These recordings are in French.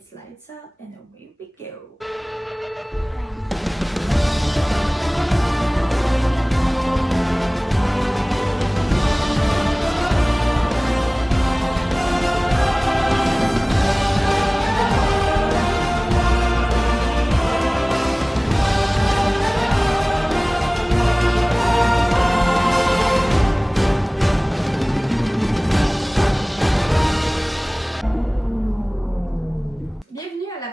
It's lights out and away we go.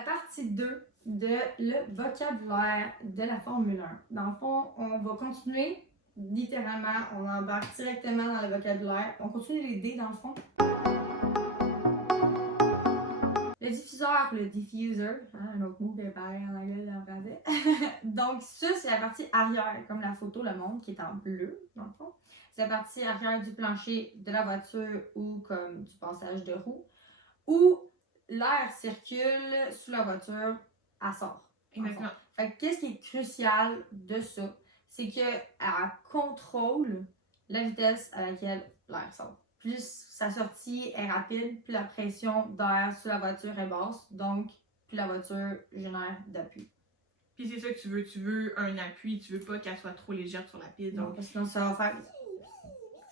Partie 2 de le vocabulaire de la Formule 1. Dans le fond, on va continuer, littéralement, on embarque directement dans le vocabulaire. On continue les D dans le fond. Le diffuseur, le diffuser, un autre mot qui est pareil en anglais et en français. Donc ça, c'est la partie arrière, comme la photo le montre, qui est en bleu, dans le fond. C'est la partie arrière du plancher de la voiture ou comme du passage de roue. Ou l'air circule sous la voiture, elle sort. Exactement. Fait que qu'est-ce qui est crucial de ça? C'est qu'elle contrôle la vitesse à laquelle l'air sort. Plus sa sortie est rapide, plus la pression d'air sur la voiture est basse, donc plus la voiture génère d'appui. Puis c'est ça que tu veux. Tu veux un appui, tu veux pas qu'elle soit trop légère sur la piste. Donc sinon ça va faire...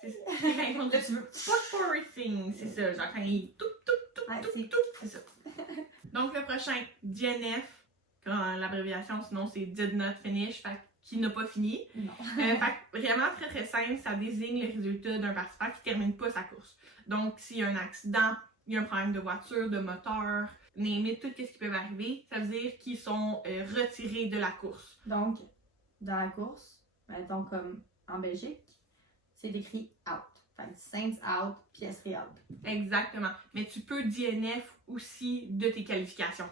Là, tu veux pas forcing, c'est ça. Genre quand il tout, c'est ça. Donc le prochain, DNF, l'abréviation, sinon c'est Did Not Finish, fait qui n'a pas fini. Fait vraiment très très simple, ça désigne le résultat d'un participant qui termine pas sa course. Donc s'il y a un accident, il y a un problème de voiture, de moteur, name it, tout ce qui peut arriver, ça veut dire qu'ils sont retirés de la course. Donc dans la course, mettons comme en Belgique, c'est écrit out. Fait Saints out, piècerie out. Exactement. Mais tu peux DNF aussi de tes qualifications.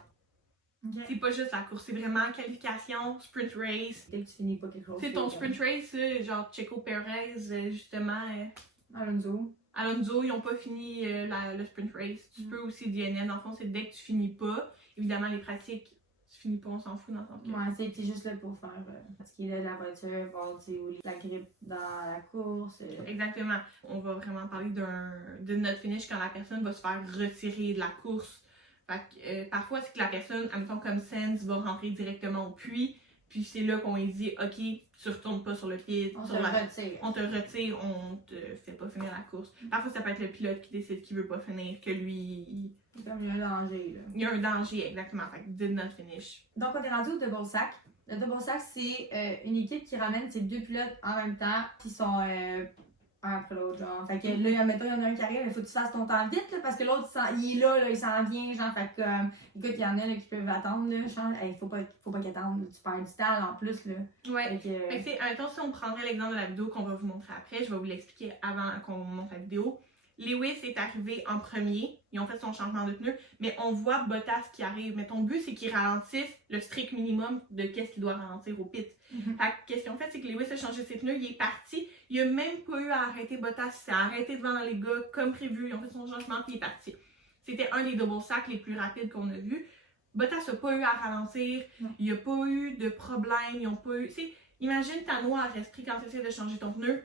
Okay. C'est pas juste la course, c'est vraiment qualification, sprint race. Dès que tu finis pas quelque chose. C'est ton sprint race, genre Checo Perez, justement. Alonso, ils ont pas fini le sprint race. Tu peux aussi DNF. Dans le fond, c'est dès que tu finis pas. Évidemment, les pratiques, tu finis pas, on s'en fout dans le sens que... Ouais, t'es juste là pour faire ce qu'il est de la voiture, voir la grippe dans la course. Exactement. On va vraiment parler de notre finish quand la personne va se faire retirer de la course. Fait que, parfois, c'est que la personne, admettons comme Sainz, va rentrer directement au puits. Puis c'est là qu'on lui dit, OK, tu retournes pas sur le pit. On te retire. On te retire, on te fait pas finir la course. Parfois, ça peut être le pilote qui décide qu'il veut pas finir, que lui... Comme il y a un danger, là. Il y a un danger, exactement. Fait que did not finish. Donc, on est rendu au double sack. Le double sack, c'est une équipe qui ramène ses deux pilotes en même temps, qui sont un après l'autre, genre. Fait que là, mettons, il y en a un qui arrive, il faut que tu fasses ton temps vite, là, parce que l'autre, il est là, il s'en vient, genre. Fait que, écoute, il y en a là, qui peuvent attendre, là, genre. Hey, faut pas qu'ils attendent, tu perds du temps, en plus, là. Ouais. Fait que, mettons, si on prendrait l'exemple de la vidéo qu'on va vous montrer après, je vais vous l'expliquer avant qu'on vous montre la vidéo. Lewis est arrivé en premier, ils ont fait son changement de pneu, mais on voit Bottas qui arrive. Mais ton but, c'est qu'il ralentisse le strict minimum de qu'est-ce qu'il doit ralentir au pit. Fait que qu'est-ce qu'ils ont fait, c'est que Lewis a changé ses pneus, il est parti, il a même pas eu à arrêter Bottas, il s'est arrêté devant les gars comme prévu, ils ont fait son changement puis il est parti. C'était un des double sacks les plus rapides qu'on a vu. Bottas n'a pas eu à ralentir, il n'y a pas eu de problème, ils ont pas eu... Imagine ta noix à esprit quand tu essaies de changer ton pneu.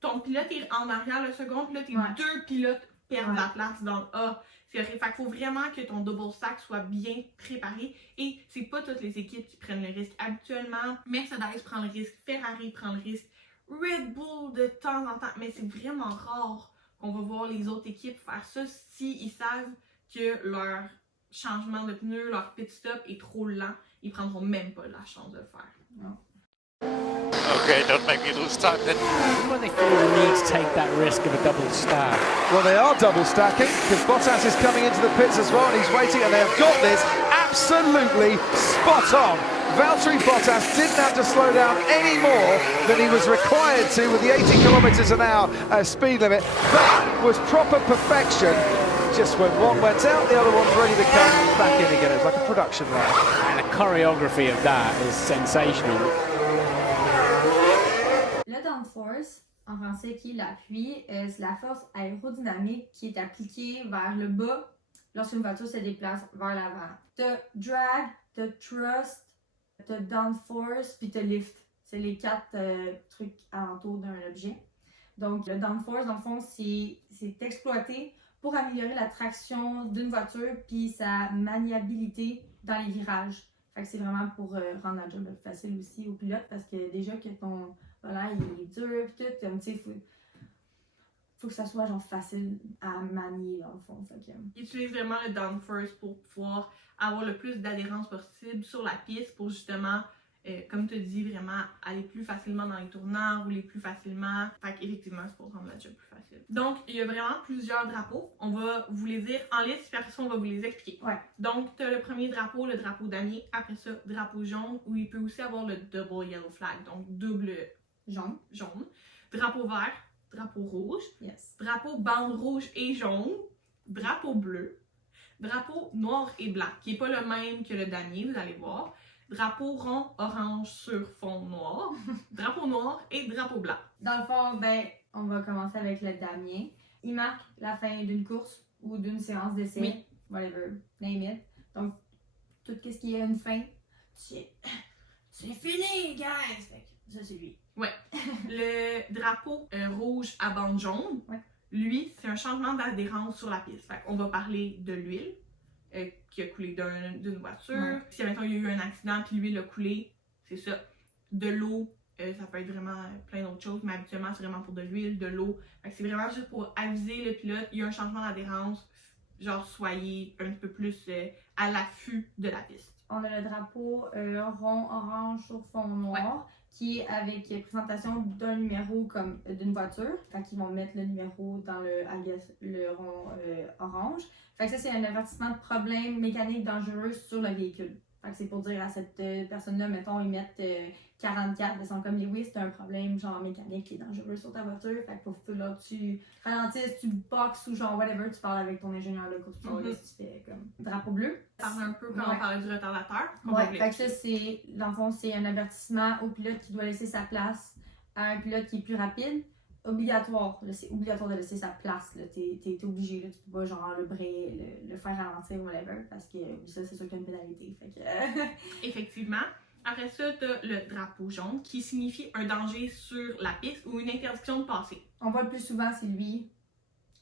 Ton pilote est en arrière, le second pilote, et deux pilotes perdent la place dans le A. Fait qu'il faut vraiment que ton double stack soit bien préparé. Et c'est pas toutes les équipes qui prennent le risque. Habituellement, Mercedes prend le risque, Ferrari prend le risque, Red Bull de temps en temps. Mais c'est vraiment rare qu'on va voir les autres équipes faire ça s'ils savent que leur changement de pneu, leur pit stop est trop lent. Ils prendront même pas la chance de le faire. Non. Okay, don't make me lose time then. When they feel the need to take that risk of a double stack. Well, they are double stacking because Bottas is coming into the pits as well and he's waiting and they have got this absolutely spot on. Valtteri Bottas didn't have to slow down any more than he was required to with the 80 kilometers an hour speed limit. That was proper perfection. Just when one went out, the other one's ready to come back in again. It's like a production line. And the choreography of that is sensational. Le downforce, en français qui est l'appui, c'est la force aérodynamique qui est appliquée vers le bas lorsqu'une voiture se déplace vers l'avant. T'as drag, t'as thrust, t'as downforce, puis t'as lift. C'est les 4 trucs alentour d'un objet. Donc le downforce, dans le fond, c'est exploité pour améliorer la traction d'une voiture puis sa maniabilité dans les virages. Fait que c'est vraiment pour rendre la job plus facile aussi au pilote parce que déjà que ton volant il est dur pis tout, tu sais, faut que ça soit genre facile à manier dans le fond. Fait que... Il utilise vraiment le downforce pour pouvoir avoir le plus d'adhérence possible sur la piste pour justement, comme tu dis, vraiment aller plus facilement dans les tournants, rouler plus facilement. Fait qu'effectivement, c'est pour rendre la job plus facile. Donc, il y a vraiment plusieurs drapeaux. On va vous les dire en liste, puis après ça, on va vous les expliquer. Ouais. Donc, tu as le premier drapeau, le drapeau damier. Après ça, drapeau jaune, où il peut aussi avoir le double yellow flag, donc double jaune. Drapeau vert, drapeau rouge, Yes. drapeau bande rouge et jaune, drapeau bleu, drapeau noir et blanc, qui n'est pas le même que le damier, vous allez voir. Drapeau rond orange sur fond noir, drapeau noir et drapeau blanc. Dans le fond, ben, on va commencer avec le damier. Il marque la fin d'une course ou d'une séance d'essai, Oui. whatever, name it. Donc, tout ce qui a une fin, c'est fini, guys! Fait que ça, c'est lui. Ouais. Le drapeau rouge à bande jaune, Ouais. lui, c'est un changement d'adhérence sur la piste. Fait qu'on va parler de l'huile qui a coulé d'une voiture. Ouais. Si, admettons, il y a eu un accident puis l'huile a coulé, c'est ça. De l'eau, ça peut être vraiment plein d'autres choses, mais habituellement, c'est vraiment pour de l'huile, de l'eau. Fait que c'est vraiment juste pour aviser le pilote, il y a un changement d'adhérence. Genre, soyez un petit peu plus à l'affût de la piste. On a le drapeau rond orange sur fond noir qui est avec présentation d'un numéro comme d'une voiture. Fait qu'ils vont mettre le numéro dans le rond orange. Fait que ça, c'est un avertissement de problème mécanique dangereux sur le véhicule. Fait que c'est pour dire à cette personne-là, mettons, ils mettent 44, ils sont comme oui, c'est un problème genre mécanique qui est dangereux sur ta voiture. Fait que pour là, tu ralentisses, tu boxes ou genre whatever, tu parles avec ton ingénieur de course. Tu fais comme drapeau bleu. Ça parle un peu quand on parlait du retardateur. Ouais, fait que ça, c'est, dans le fond, c'est un avertissement au pilote qui doit laisser sa place à un pilote qui est plus rapide. Obligatoire, là, c'est obligatoire de laisser sa place, là, t'es obligé, là, tu peux pas genre le faire ralentir ou whatever, parce que ça, c'est sûr qu'il y a une pénalité, fait que... Effectivement. Après ça, t'as le drapeau jaune qui signifie un danger sur la piste ou une interdiction de passer. On voit le plus souvent, c'est lui.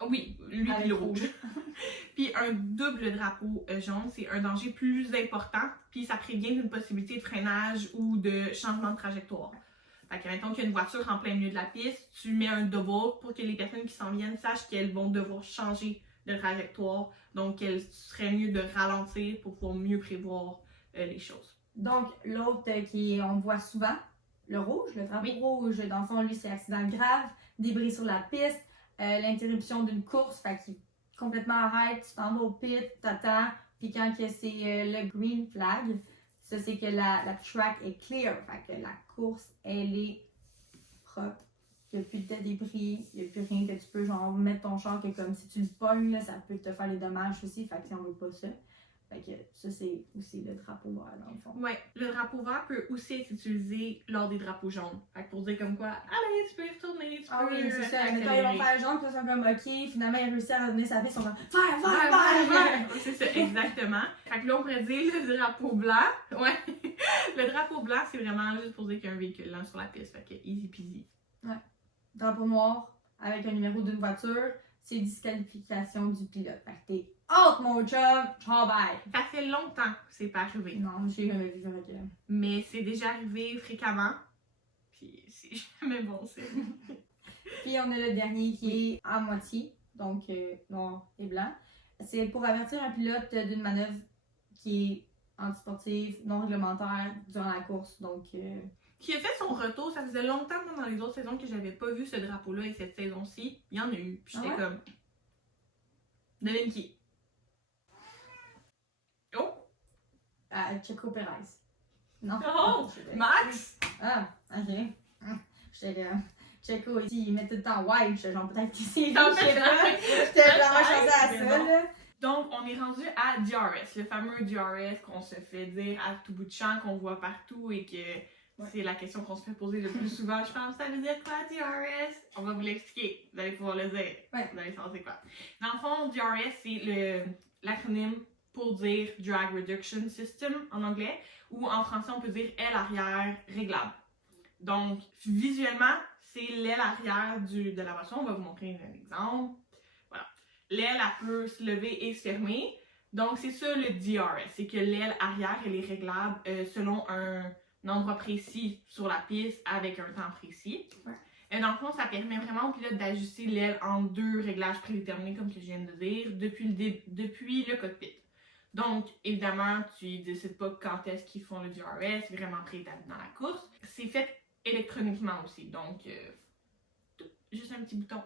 Oui, lui Avec puis le rouge. Puis un double drapeau jaune, c'est un danger plus important, puis ça prévient d'une possibilité de freinage ou de changement de trajectoire. Fait que, mettons qu'il y a une voiture en plein milieu de la piste, tu mets un double pour que les personnes qui s'en viennent sachent qu'elles vont devoir changer de trajectoire. Donc, il serait mieux de ralentir pour pouvoir mieux prévoir les choses. Donc, l'autre on voit souvent, le rouge, le drapeau rouge, dans le fond, lui, c'est accident grave, débris sur la piste, l'interruption d'une course, fait qu'il complètement arrête, tu t'en vas au pit, t'attends, puis quand que c'est le green flag, ça c'est que la track est clear, fait que la course, elle est propre. Il n'y a plus de débris, il n'y a plus rien que tu peux genre mettre ton char que comme si tu le pognes, là, ça peut te faire des dommages aussi, fait que si on veut pas ça. Fait que ça c'est aussi le drapeau vert dans le fond. Ouais, le drapeau vert peut aussi être utilisé lors des drapeaux jaunes. Fait que pour dire comme quoi, allez, tu peux y retourner, tu peux oui, c'est ça. accélérer. Mettons, ils vont faire jaune, puis ils sont comme ok, finalement ils réussissent à revenir sa piste, ils sont comme fire. C'est ça, exactement. Fait que là, on pourrait dire le drapeau blanc. Ouais. Le drapeau blanc, c'est vraiment juste pour dire qu'il y a un véhicule là sur la piste. Fait que easy peasy. Ouais. Drapeau noir avec un numéro d'une voiture, c'est disqualification du pilote. Fait que t'es out, mon chum, ciao bye. Ça fait longtemps que c'est pas arrivé. Non, j'ai jamais vu ça. Okay. Mais c'est déjà arrivé fréquemment. Puis c'est jamais bon, c'est. Puis on a le dernier qui est à moitié, donc noir et blanc. C'est pour avertir un pilote d'une manœuvre qui est antisportive, non réglementaire durant la course. Donc, qui a fait son retour, ça faisait longtemps dans les autres saisons que j'avais pas vu ce drapeau-là et cette saison-ci, il y en a eu. Puis j'étais comme. Devine qui? Oh! Checo Perez. Non. Oh! Max! Ah, ok. J'étais là. Checo ici, il met tout le temps white. J'étais genre peut-être qu'ici. Non, J'étais vraiment choisi à ça, là. Donc, on est rendu à DRS, le fameux DRS qu'on se fait dire à tout bout de champ, qu'on voit partout et que c'est la question qu'on se fait poser le plus souvent. Je pense, ça veut dire quoi, DRS? On va vous l'expliquer. Vous allez pouvoir le dire. Ouais. Vous allez savoir c'est quoi. Dans le fond, DRS, c'est l'acronyme pour dire Drag Reduction System en anglais, ou en français, on peut dire aile arrière réglable. Donc, visuellement, c'est l'aile arrière de la voiture. On va vous montrer un exemple. Voilà. l'aile, elle peut se lever et se fermer. Donc, c'est ça le DRS. C'est que l'aile arrière, elle est réglable selon un endroit précis sur la piste avec un temps précis. Ouais. Et dans le fond, ça permet vraiment au pilote d'ajuster l'aile en 2 réglages prédéterminés, comme que je viens de dire, depuis le cockpit. Donc, évidemment, tu décides pas quand est-ce qu'ils font le DRS, c'est vraiment préétabli dans la course. C'est fait électroniquement aussi, donc juste un petit bouton,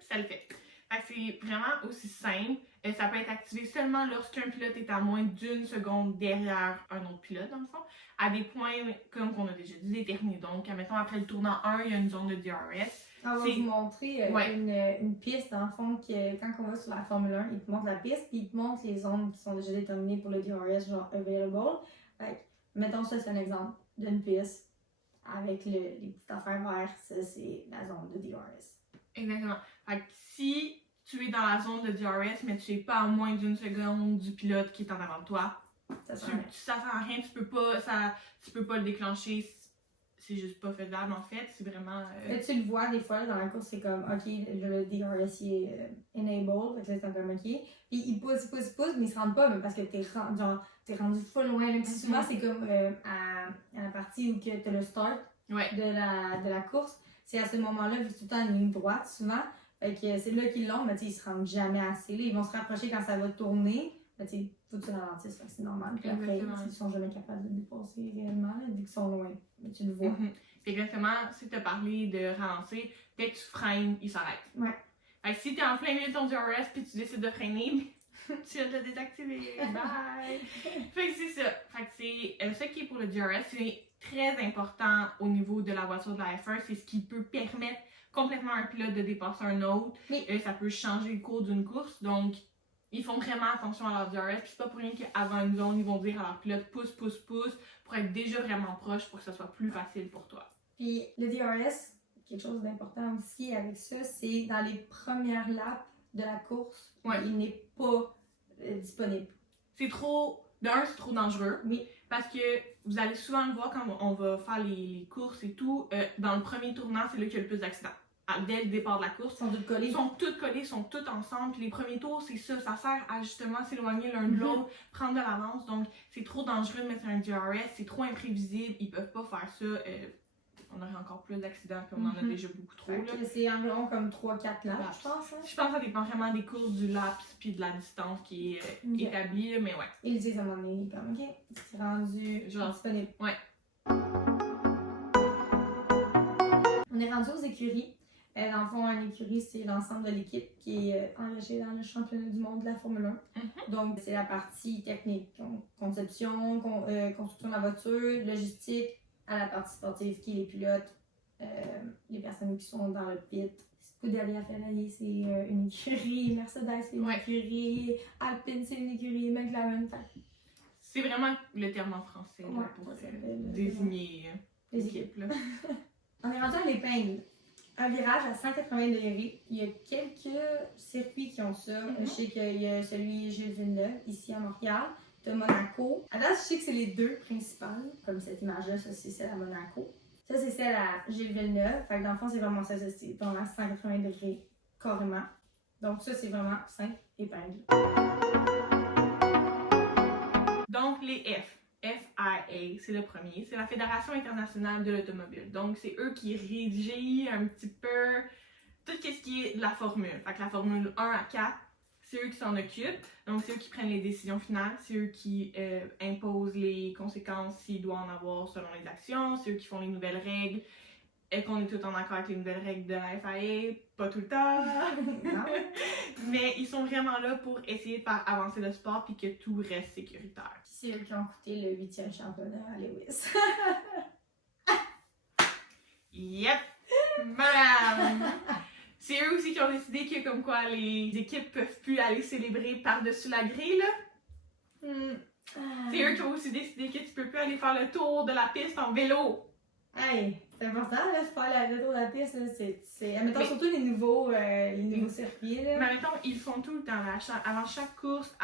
ça le fait. Fait que c'est vraiment aussi simple. Ça peut être activé seulement lorsqu'un pilote est à moins d'1 seconde derrière un autre pilote, dans le fond, à des points, comme on a déjà dit, déterminés. Donc, admettons, après le tournant 1, il y a une zone de DRS. On va vous montrer une piste, dans le fond, que quand on va sur la Formule 1, il te montre la piste, puis il te montre les zones qui sont déjà déterminées pour le DRS, genre available. Fait que, mettons ça, c'est un exemple d'une piste avec les petites affaires vertes, ça, c'est la zone de DRS. Exactement. Fait que si tu es dans la zone de DRS, mais tu n'es pas à moins d'1 seconde du pilote qui est en avant de toi, ça sert à rien, tu peux pas le déclencher. C'est juste pas faisable en fait, c'est vraiment... Là, tu le vois des fois là, dans la course, c'est comme ok, le DRS il est enable, fait que là c'est comme ok. Puis il pousse, mais il se rend pas, mais parce que t'es rendu full loin. Là. Souvent c'est comme à la partie où tu as le start de la course, c'est à ce moment-là, vu que tout le temps une ligne droite souvent, fait que c'est là qu'ils l'ont, mais ils se rendent jamais assez. Là, ils vont se rapprocher quand ça va tourner. Mais tu sais, faut que tu ralentisses, c'est normal. Puis après, ils sont jamais capables de dépasser réellement, là, vu qu'ils sont loin. Mais tu le vois. Exactement, si tu as parlé de ralentir, dès que tu freines, il s'arrête. Ouais. Fait que si tu es en plein milieu de ton DRS puis tu décides de freiner, tu viens de le désactiver. Bye! Fait que c'est ça. Fait que c'est ce qui est pour le DRS, c'est très important au niveau de la voiture de la F1. C'est ce qui peut permettre complètement à un pilote de dépasser un autre. Ça peut changer le cours d'une course. Donc, ils font vraiment attention à leur DRS. Puis c'est pas pour rien qu'avant une zone, ils vont dire à leur pilote pousse pour être déjà vraiment proche pour que ça soit plus facile pour toi. Puis le DRS, quelque chose d'important aussi avec ça, c'est dans les premières laps de la course, il n'est pas disponible. C'est trop... c'est trop dangereux. Oui. Parce que vous allez souvent le voir quand on va faire les courses et tout. Dans le premier tournant, c'est là qu'il y a le plus d'accidents. Dès le départ de la course. Ils sont tous collés. Ils sont tous collés, ils sont tous ensemble. Puis les premiers tours, c'est ça. Ça sert à justement s'éloigner l'un de l'autre, prendre de l'avance. Donc, c'est trop dangereux de mettre un DRS. C'est trop imprévisible. Ils peuvent pas faire ça. On aurait encore plus d'accidents, puis on en a déjà beaucoup trop. C'est environ comme 3-4 laps, je pense. Hein? Je pense que ça dépend vraiment des courses, du laps, puis de la distance qui est établie. Mais ouais. Ils disent à un moment donné, comme ok, c'est rendu disponible. Ouais. On est rendu aux écuries. Dans le fond, une écurie, c'est l'ensemble de l'équipe qui est engagée dans le championnat du monde de la Formule 1. Donc, c'est la partie technique, conception, construction de la voiture, logistique, à la partie sportive qui est les pilotes, les personnes qui sont dans le pit. Scuderia Ferrari, c'est une écurie, Mercedes, c'est une écurie, Alpine, c'est une écurie, McLaren. C'est vraiment le terme en français là, pour désigner les équipes. Là. On est rendu à l'épingle. Un virage à 180 degrés. Il y a quelques circuits qui ont ça. Je sais qu'il y a celui Gilles Villeneuve, ici à Montréal, de Monaco. À date, je sais que c'est les deux principales. Comme cette image-là, ça c'est celle à Monaco. Ça c'est celle à Gilles Villeneuve. Fait que dans le fond, c'est vraiment ça, c'est dans la 180 degrés carrément. Donc ça, c'est vraiment 5 épingles. Donc les F. FIA, c'est le premier, c'est la Fédération internationale de l'automobile. Donc, c'est eux qui régissent un petit peu tout ce qui est de la formule. Fait que la formule 1 à 4, c'est eux qui s'en occupent. Donc, c'est eux qui prennent les décisions finales, c'est eux qui imposent les conséquences s'il doit en avoir selon les actions, c'est eux qui font les nouvelles règles. Est-ce qu'on est tout en accord avec les nouvelles règles de la FIA? Pas tout le temps. Mais ils sont vraiment là pour essayer de faire avancer le sport puis que tout reste sécuritaire. C'est eux qui ont coûté le 8e championnat à Lewis. Yep! Madame! C'est eux aussi qui ont décidé que comme quoi les équipes peuvent plus aller célébrer par-dessus la grille, là. C'est eux qui ont aussi décidé que tu peux plus aller faire le tour de la piste en vélo. Hey, c'est important là, de faire le tour de la piste. Admettons surtout les nouveaux circuits. Là. Mais admettons, ils font tout le temps. Là, avant chaque course,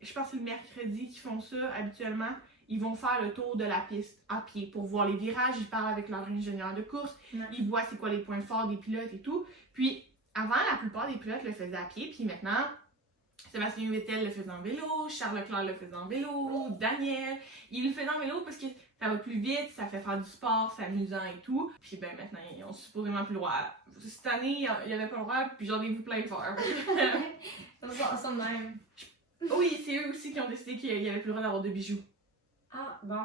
je pense que c'est le mercredi qu'ils font ça habituellement. Ils vont faire le tour de la piste à pied pour voir les virages. Ils parlent avec leur ingénieur de course. Ils voient c'est quoi les points forts des pilotes et tout. Puis, Avant, la plupart des pilotes le faisaient à pied, puis maintenant, Sébastien Vettel le faisait en vélo, Charles Leclerc le faisait en vélo, Daniel, il le faisait en vélo parce que ça va plus vite, ça fait faire du sport, c'est amusant et tout. Puis ben maintenant, ils ont supposément plus le droit. Cette année, il n'y avait pas le droit, puis j'en ai vu plein de faire. Ça de même. Oui, c'est eux aussi qui ont décidé qu'il n'y avait plus le droit d'avoir de bijoux. Ah, bon.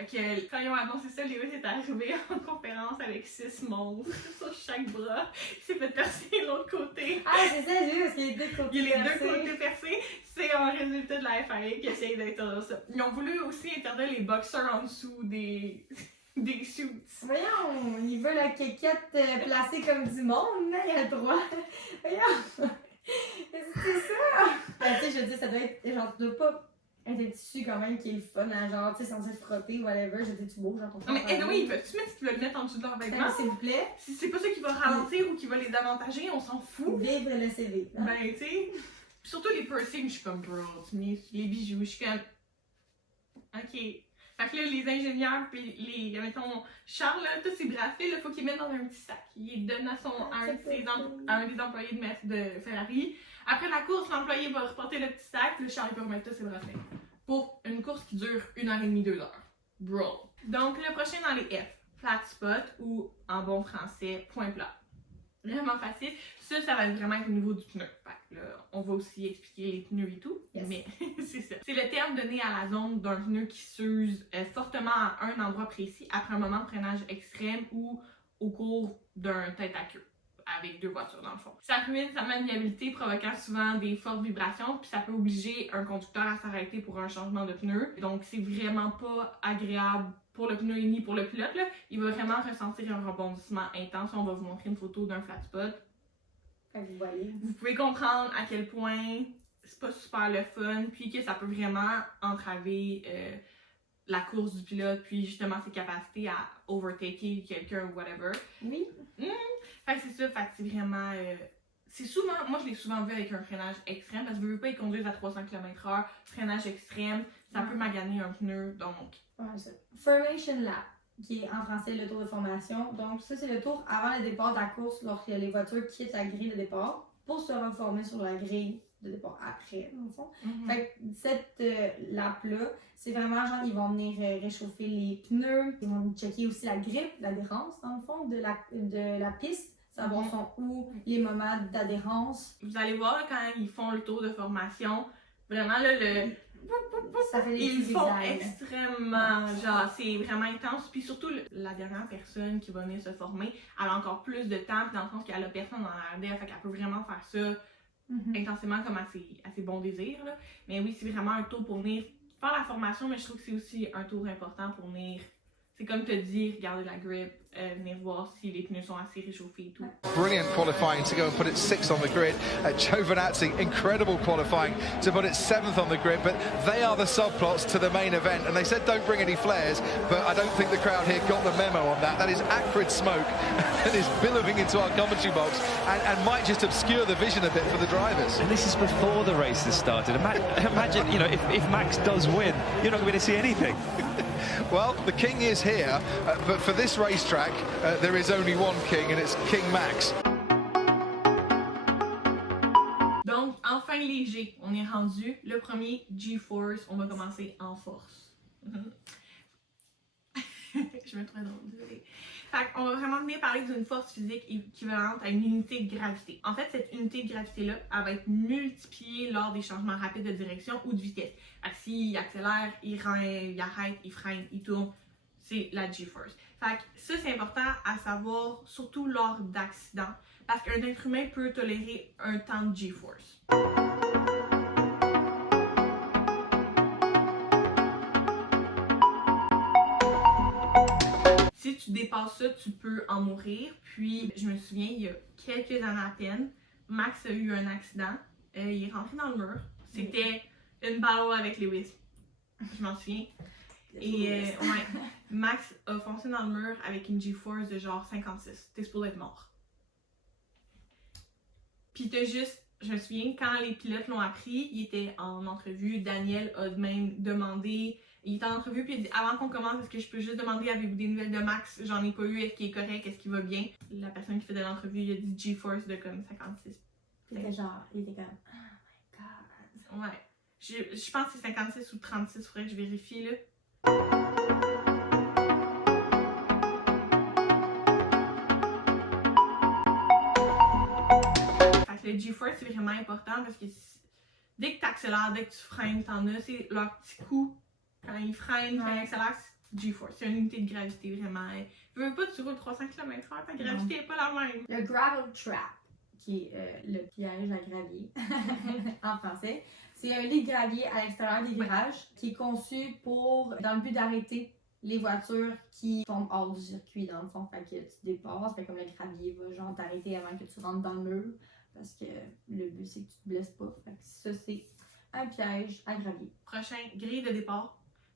Okay, quand ils ont annoncé ça, Lewis est arrivé en conférence avec 6 monstres sur chaque bras. Il s'est fait percer de l'autre côté. Ah, c'est ça, j'ai vu, parce qu'il y a les deux côtés. Il y a les percés. deux côtés percés. C'est un résultat de la FIA qui essaye d'interdire ça. Ils ont voulu aussi interdire les boxers en dessous des suits. Voyons, il veut la quéquette placée comme du monde, là, il a le droit. Voyons. C'est ça. Ben, tu sais, je dis, ça doit être, genre, tu dois pas être un tissu quand même qui est le fun, hein, genre, tu sais, censé se frotter, whatever. Je dis, tu beau, genre, ton Non, mais anyway, ils peuvent-tu mettre ce qu'ils veulent mettre en dessous de leur vêtement? S'il vous plaît. Si c'est pas ça qui va ralentir ou qui va les avantager, on s'en fout. Vivre le CV. Hein? Ben, tu sais. Surtout les piercings, je suis comme, bro, tu mets les bijoux, je suis comme. Ok. Fait que là, les ingénieurs, puis les, mettons, Charles, là, tous ces bracelets, il faut qu'ils mettent dans un petit sac. Il les donne à un des employés de Ferrari. Après la course, l'employé va reporter le petit sac, puis le Charles peut remettre tous ses bracelets. Pour une course qui dure 1h30, 2 heures. Bro. Donc, le prochain dans les F, flat spot ou en bon français, point plat. Vraiment facile. Ça va vraiment être au niveau du pneu. Fait que là, on va aussi expliquer les pneus et tout. Yes. Mais c'est ça. C'est le terme donné à la zone d'un pneu qui s'use fortement à un endroit précis après un moment de freinage extrême ou au cours d'un tête à queue. Avec 2 voitures dans le fond. Ça ruine sa maniabilité, provoquant souvent des fortes vibrations, puis ça peut obliger un conducteur à s'arrêter pour un changement de pneu. Donc c'est vraiment pas agréable pour le pneu ni pour le pilote. Là. Il va vraiment ressentir un rebondissement intense. On va vous montrer une photo d'un flat spot. Quand vous voyez. Vous pouvez comprendre à quel point c'est pas super le fun, puis que ça peut vraiment entraver la course du pilote, puis justement ses capacités à overtaker quelqu'un ou whatever. Oui. Fait que c'est ça, fait que c'est vraiment. C'est souvent, moi je l'ai souvent vu avec un freinage extrême, parce que je veux pas, ils conduisent à 300 km/h, freinage extrême, ça peut maganer un pneu, donc. Ouais, ça. Formation lap, qui est en français le tour de formation. Donc, ça, c'est le tour avant le départ de la course, lorsque les voitures quittent la grille de départ pour se reformer sur la grille de départ après, dans le fond. Fait que cette lap-là, c'est vraiment genre, ils vont venir réchauffer les pneus, ils vont checker aussi la grippe, l'adhérence, dans le fond, de la piste. Savoir sont où les moments d'adhérence. Vous allez voir là, quand ils font le tour de formation, vraiment là, ça fait des ils petits font zigzags. Extrêmement, genre c'est vraiment intense. Puis surtout la dernière personne qui va venir se former, elle a encore plus de temps, dans le sens qu'elle a personne dans la RDF, fait qu'elle peut vraiment faire ça intensément comme à ses bons désirs. Là. Mais oui, c'est vraiment un tour pour venir faire la formation, mais je trouve que c'est aussi un tour important pour venir. C'est comme te dire, regarder la grip, venir voir si les pneus sont assez réchauffés et tout. Brilliant qualifying to go and put it 6th on the grid. Giovinazzi, incredible qualifying to put it 7th on the grid, but they are the subplots to the main event. And they said don't bring any flares, but I don't think the crowd here got the memo on that. That is acrid smoke that is billowing into our commentary box and might just obscure the vision a bit for the drivers. And this is before the race has started. Imagine, you know, if Max does win, you're not going to see anything. Well, the king is here, but for this racetrack, there is only one king, and it's King Max. Donc, enfin léger, on est rendu. Le premier, G-Force, on va commencer en force. Je me trouve drôle, désolée. Fait qu'on va vraiment venir parler d'une force physique équivalente à une unité de gravité. En fait, cette unité de gravité-là, elle va être multipliée lors des changements rapides de direction ou de vitesse. Fait que s'il accélère, il arrête, il freine, il tourne, c'est la G-Force. Fait que ça, c'est important à savoir, surtout lors d'accidents, parce qu'un être humain peut tolérer un temps de G-Force. Si tu dépasses ça, tu peux en mourir. Puis, je me souviens, il y a quelques années à peine, Max a eu un accident. Il est rentré dans le mur. C'était une battle avec Lewis. Je m'en souviens. Et ouais, Max a foncé dans le mur avec une G-Force de genre 56. T'es supposé être mort. Puis t'as juste je me souviens quand les pilotes l'ont appris, il était en entrevue, Daniel a même demandé, il était en entrevue puis il a dit avant qu'on commence, est-ce que je peux juste demander avez-vous des nouvelles de Max? J'en ai pas eu, est-ce qu'il est correct, est-ce qu'il va bien? La personne qui faisait l'entrevue, il a dit G-Force de comme 56. Il était comme oh my god. Ouais. Je pense que c'est 56 ou 36, faudrait que je vérifie là. Fait que le G-Force c'est vraiment important parce que dès que tu accélères, dès que tu freines, t'en as, c'est leur petit coup. Quand ils freinent, quand ils accélèrent, c'est G-Force. C'est une unité de gravité vraiment. Tu veux pas, tu roules 300 km/h, ta gravité n'est pas la même. Le gravel trap, qui est le piège à gravier en français, c'est un lit de gravier à l'extérieur des virages qui est conçu dans le but d'arrêter les voitures qui tombent hors du circuit dans le fond. Fait que tu dépasses, fait comme le gravier va genre t'arrêter avant que tu rentres dans le mur parce que le but c'est que tu te blesses pas. Fait que ça c'est un piège à gravier. Prochain, grille de départ.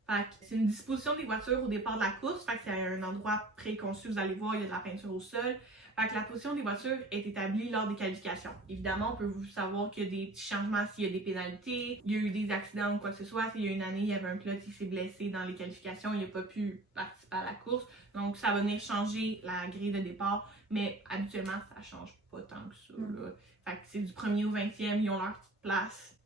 Fait que c'est une disposition des voitures au départ de la course. Fait que c'est un endroit préconçu, vous allez voir, il y a de la peinture au sol. Fait que la position des voitures est établie lors des qualifications. Évidemment, on peut vous savoir qu'il y a des petits changements s'il y a des pénalités, il y a eu des accidents ou quoi que ce soit. S'il y a une année, il y avait un pilote qui s'est blessé dans les qualifications, il n'a pas pu participer à la course. Donc, ça va venir changer la grille de départ. Mais habituellement, ça change pas tant que ça. Là. Fait que c'est du 1er au 20e, ils ont leur petite place.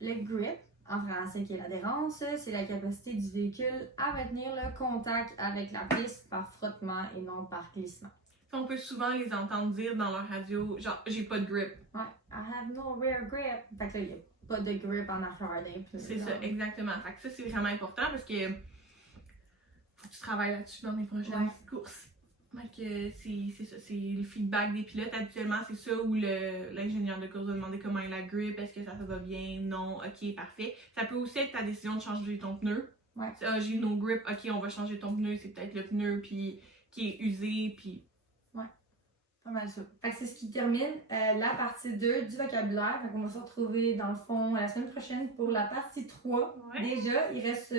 Le grip, en français qui est l'adhérence, c'est la capacité du véhicule à maintenir le contact avec la piste par frottement et non par glissement. On peut souvent les entendre dire dans leur radio, genre, j'ai pas de grip. Ouais, I have no rear grip. Fait que là, il n'y a pas de grip en arrière d'un pneu. C'est ça, exactement. Fait que ça, c'est vraiment important parce que faut que tu travailles là-dessus dans les prochaines courses. Fait que c'est ça, c'est le feedback des pilotes. Habituellement, c'est ça où l'ingénieur de course va demander comment est la grip, est-ce que ça va bien, non, ok, parfait. Ça peut aussi être ta décision de changer ton pneu. Ouais. Ah, j'ai no grip, ok, on va changer ton pneu, c'est peut-être le pneu puis qui est usé, puis... Ouais, pas mal ça. Fait que c'est ce qui termine la partie 2 du vocabulaire. Fait qu'on va se retrouver dans le fond la semaine prochaine pour la partie 3. Ouais. Déjà, il reste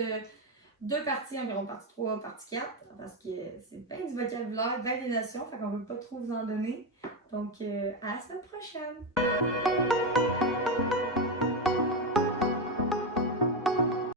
2 parties environ, partie 3, partie 4, parce que c'est bien du vocabulaire, bien des notions, fait qu'on ne veut pas trop vous en donner. Donc, à la semaine prochaine!